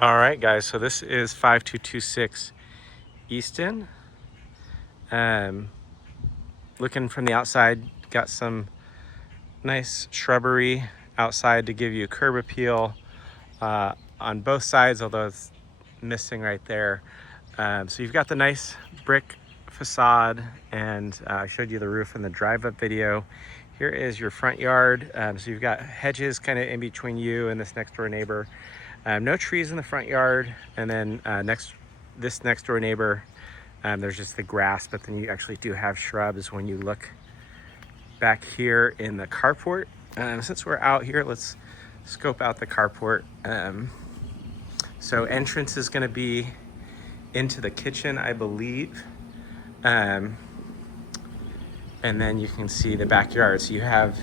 All right, guys, so this is 5226 Easton. Looking from the outside, got some nice shrubbery outside to give you curb appeal on both sides, although it's missing right there. So you've got the nice brick facade, and I showed you the roof in the drive-up video. Here is your front yard. So you've got hedges kind of in between you and this next door neighbor. No trees in the front yard, and then this next door neighbor, there's just the grass, but then you actually do have shrubs when you look back here in the carport. Since we're out here, let's scope out the carport. So entrance is going to be into the kitchen, I believe. And then you can see the backyard. So you have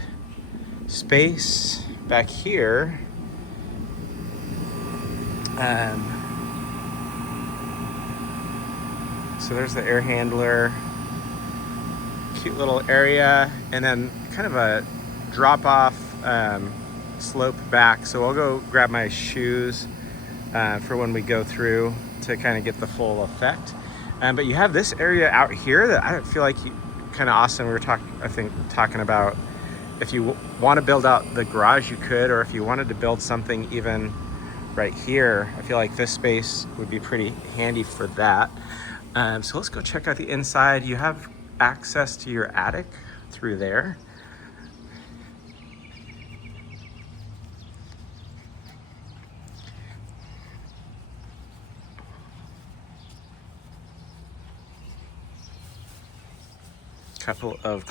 space back here. So there's the air handler, cute little area, and then kind of a drop off slope back. So I'll go grab my shoes for when we go through to kind of get the full effect. But you have this area out here that I feel like kind of awesome. We were talking about if you want to build out the garage, you could, or if you wanted to build something even right here, I feel like this space would be pretty handy for that. So let's go check out the inside. You have access to your attic through there. Couple of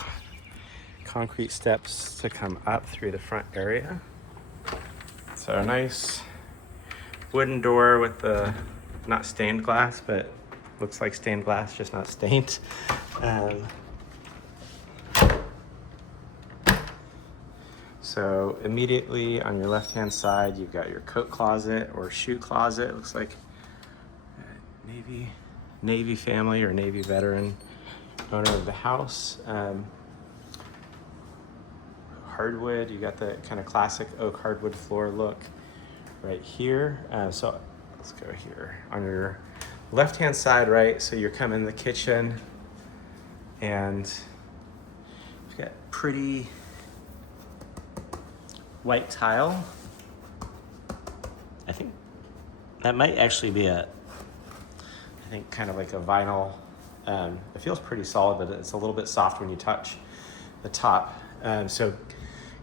concrete steps to come up through the front area. So a nice wooden door with the not stained glass, but looks like stained glass, just not stained. So immediately on your left-hand side, you've got your coat closet or shoe closet. It looks like Navy family or Navy veteran owner of the house. Hardwood, you got the kind of classic oak hardwood floor look right here. So let's go here on your left-hand side, right? So you're coming in the kitchen, and you've got pretty white tile. I think that might actually be kind of like a vinyl. It feels pretty solid, but it's a little bit soft when you touch the top. So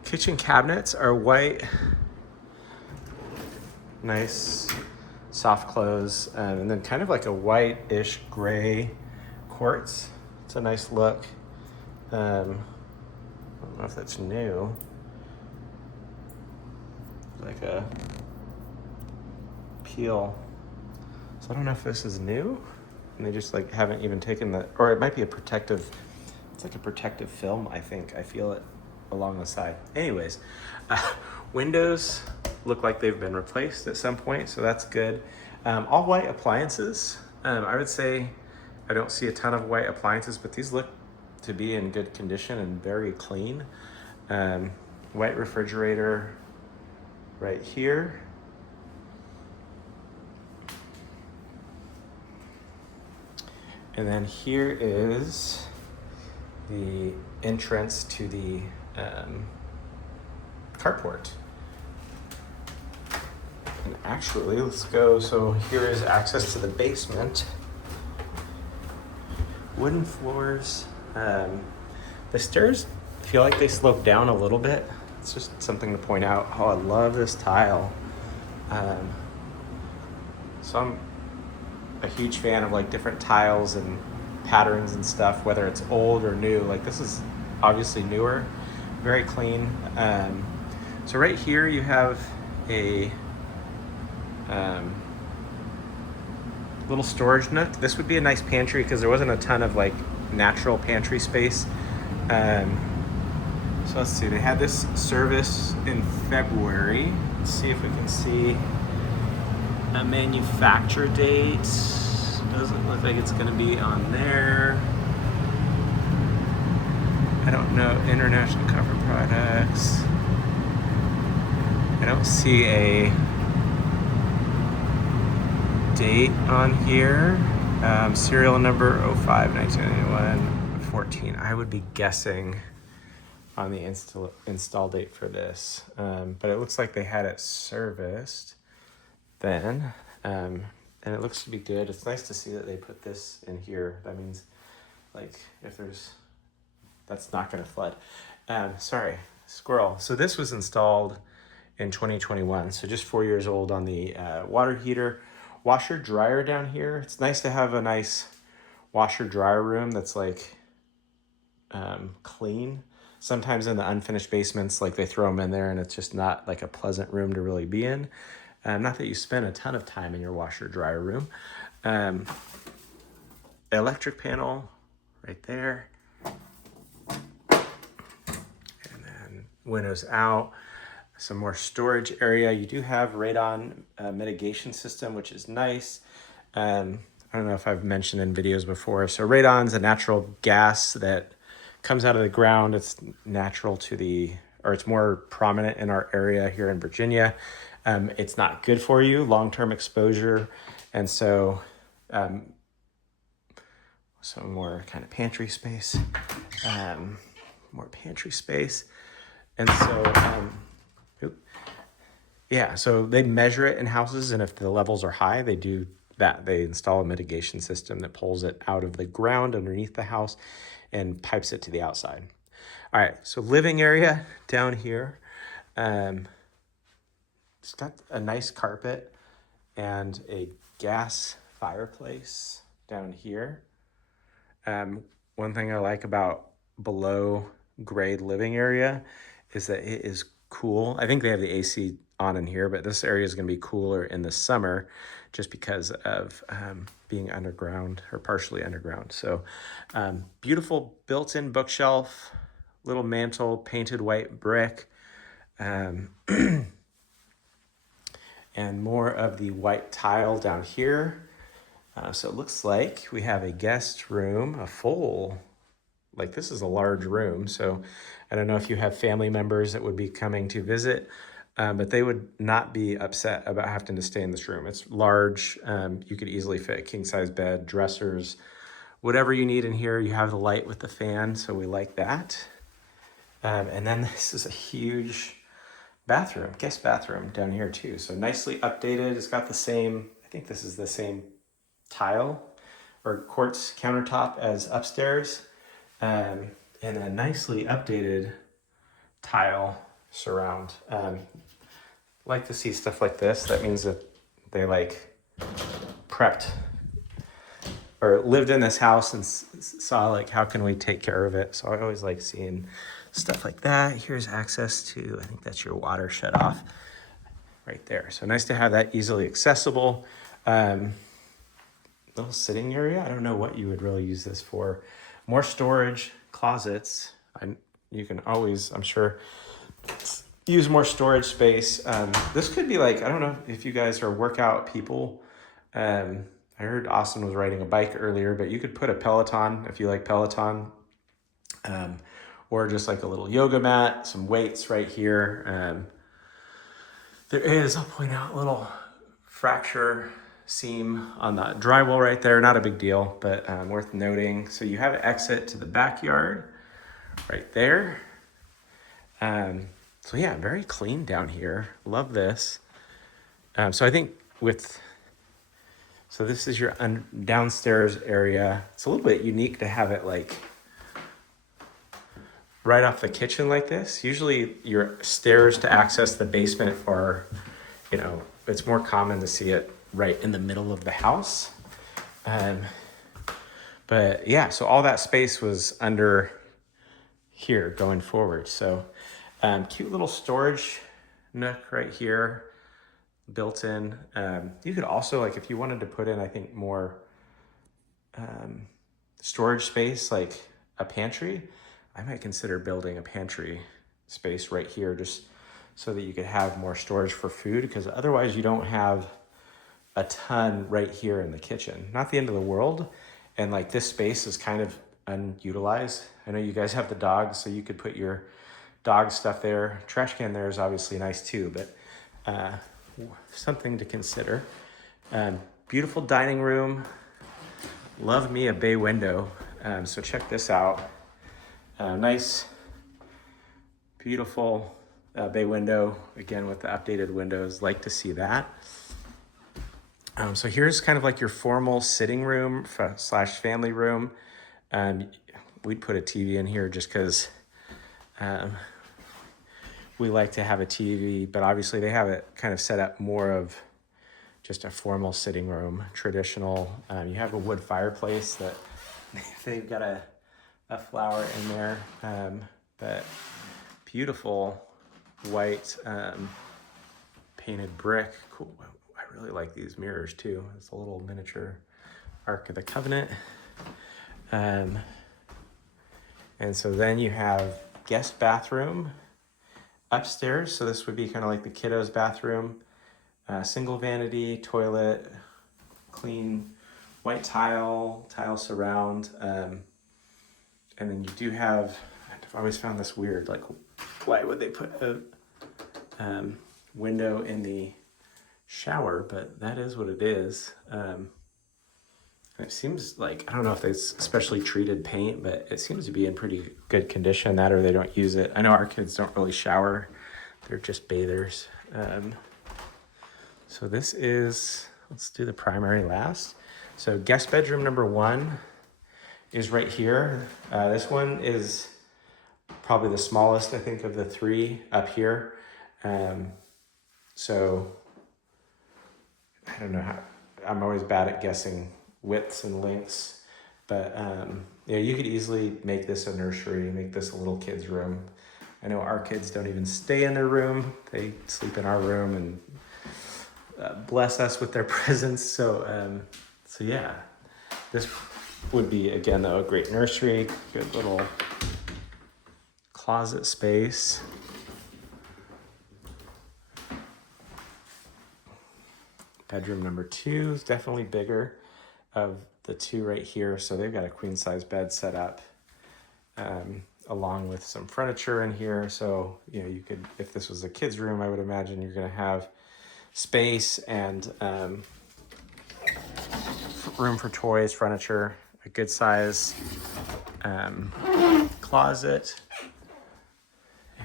kitchen cabinets are white, nice soft close, and then kind of like a white-ish gray quartz. It's a nice look. I don't know if that's new. Like a peel. So I don't know if this is new, and they just like haven't even taken the, or it might be a protective, it's like a protective film, I think. I feel it along the side. Anyways, windows look like they've been replaced at some point, so that's good. All white appliances. I would say I don't see a ton of white appliances, but these look to be in good condition and very clean. White refrigerator right here. And then here is the entrance to the carport. And actually, let's go. So here is access to the basement. Wooden floors. The stairs feel like they slope down a little bit. It's just something to point out. Oh, I love this tile. So I'm a huge fan of like different tiles and patterns and stuff, whether it's old or new. Like this is obviously newer, very clean. So right here you have a little storage nook. This would be a nice pantry because there wasn't a ton of like natural pantry space. So let's see, they had this service in February. Let's see if we can see a manufacture date. Doesn't look like it's gonna be on there. I don't know, international cover products. I don't see a date on here. Serial number 05/1991 14. I would be guessing on the install date for this, but it looks like they had it serviced then, and it looks to be good. It's nice to see that they put this in here. That means, like, if there's, that's not going to flood. Sorry, squirrel. So this was installed in 2021, so just 4 years old on the water heater. Washer dryer down here. It's nice to have a nice washer dryer room that's like clean. Sometimes in the unfinished basements, like they throw them in there and it's just not like a pleasant room to really be in. Not that you spend a ton of time in your washer dryer room. Electric panel right there. And then windows out. Some more storage area. You do have radon mitigation system, which is nice. I don't know if I've mentioned in videos before. So radon's a natural gas that comes out of the ground. It's natural to it's more prominent in our area here in Virginia. It's not good for you, long-term exposure. And so some more kind of pantry space, more pantry space. And so, yeah, so they measure it in houses, and if the levels are high, they do that. They install a mitigation system that pulls it out of the ground underneath the house and pipes it to the outside. All right, so living area down here. It's got a nice carpet and a gas fireplace down here. One thing I like about below grade living area is that it is cool. I think they have the AC on in here, but this area is going to be cooler in the summer just because of being underground or partially underground. So beautiful built-in bookshelf, little mantle, painted white brick, and more of the white tile down here. So it looks like we have a guest room, a full, like this is a large room. So I don't know if you have family members that would be coming to visit, but they would not be upset about having to stay in this room. It's large. You could easily fit a king size bed, dressers, whatever you need in here. You have the light with the fan, so we like that. And then this is a huge bathroom, guest bathroom down here too. So nicely updated. It's got the same, I think this is the same tile or quartz countertop as upstairs. And a nicely updated tile surround. Like to see stuff like this. That means that they like prepped or lived in this house and saw like, how can we take care of it? So I always like seeing stuff like that. Here's access to, I think that's your water shut off right there. So nice to have that easily accessible. Little sitting area. I don't know what you would really use this for. More storage, closets. You can always, I'm sure, use more storage space. This could be like, I don't know if you guys are workout people. I heard Austin was riding a bike earlier, but you could put a Peloton if you like Peloton, or just like a little yoga mat, some weights right here. There is, I'll point out, a little fracture seam on the drywall right there. Not a big deal, but worth noting. So you have an exit to the backyard right there. So yeah, very clean down here. Love this. So I think so this is your downstairs area. It's a little bit unique to have it like right off the kitchen like this. Usually your stairs to access the basement are, it's more common to see it right in the middle of the house. But yeah, so all that space was under here going forward. So cute little storage nook right here built in. You could also, like if you wanted to put in, I think more storage space, like a pantry, I might consider building a pantry space right here just so that you could have more storage for food, because otherwise you don't have a ton right here in the kitchen. Not the end of the world. And like this space is kind of unutilized. I know you guys have the dogs, so you could put your dog stuff there. Trash can there is obviously nice too, but something to consider. Beautiful dining room. Love me a bay window. So check this out. Nice, beautiful bay window. Again, with the updated windows, like to see that. So here's kind of like your formal sitting room slash family room. We'd put a TV in here just because we like to have a TV, but obviously they have it kind of set up more of just a formal sitting room, traditional. You have a wood fireplace that they've got a flower in there, but beautiful white painted brick. Cool. I really like these mirrors too. It's a little miniature Ark of the Covenant. And so then you have guest bathroom upstairs. So this would be kind of like the kiddos' bathroom. Single vanity, toilet, clean white tile surround. And then you do have, I've always found this weird, like why would they put a window in the shower, but that is what it is. It seems like, I don't know if it's specially treated paint, but it seems to be in pretty good condition, that or they don't use it. I know our kids don't really shower. They're just bathers. So this is, let's do the primary last. So guest bedroom number 1 is right here. This one is probably the smallest, I think, of the 3 up here. So I don't know how, I'm always bad at guessing widths and lengths, but yeah, you could easily make this a nursery, make this a little kid's room. I know our kids don't even stay in their room. They sleep in our room and bless us with their presence. So yeah, this would be, again, though, a great nursery, good little closet space. Bedroom number 2 is definitely bigger of the 2 right here. So they've got a queen size bed set up, along with some furniture in here. So, you know, you could, if this was a kid's room, I would imagine you're going to have space and room for toys, furniture, a good size closet.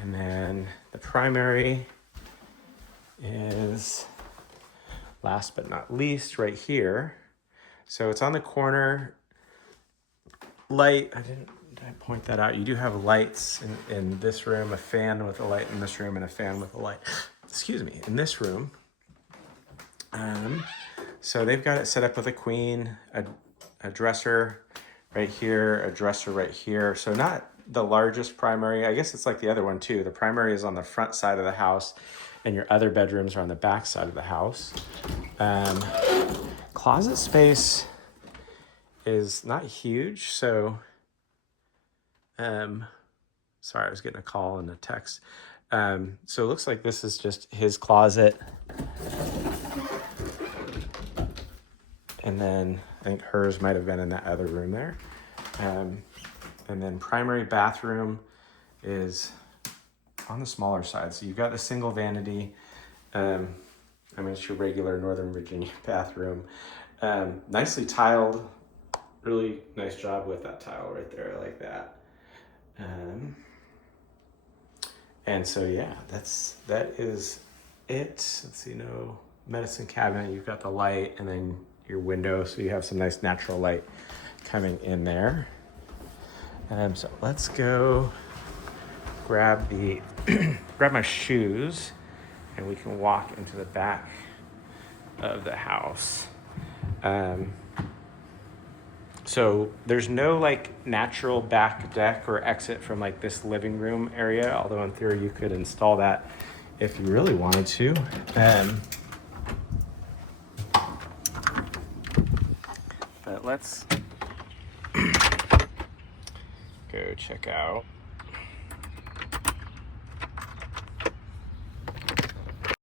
And then the primary is, last but not least, right here. So it's on the corner. Light, did I point that out? You do have lights in this room, a fan with a light in this room, and a fan with a light, excuse me, in this room. So they've got it set up with a queen, a dresser right here, a dresser right here. So not the largest primary. I guess it's like the other one too. The primary is on the front side of the house, and your other bedrooms are on the back side of the house. Closet space is not huge, so sorry, I was getting a call and a text. So it looks like this is just his closet, and then I think hers might have been in that other room there. And then primary bathroom is on the smaller side. So you've got the single vanity. I mean, it's your regular Northern Virginia bathroom. Nicely tiled. Really nice job with that tile right there. I like that. And so, yeah, that is it. Let's see, no medicine cabinet. You've got the light and then your window. So you have some nice natural light coming in there. So let's go grab my shoes, and we can walk into the back of the house. So there's no like natural back deck or exit from like this living room area, although in theory you could install that if you really wanted to. But let's go check out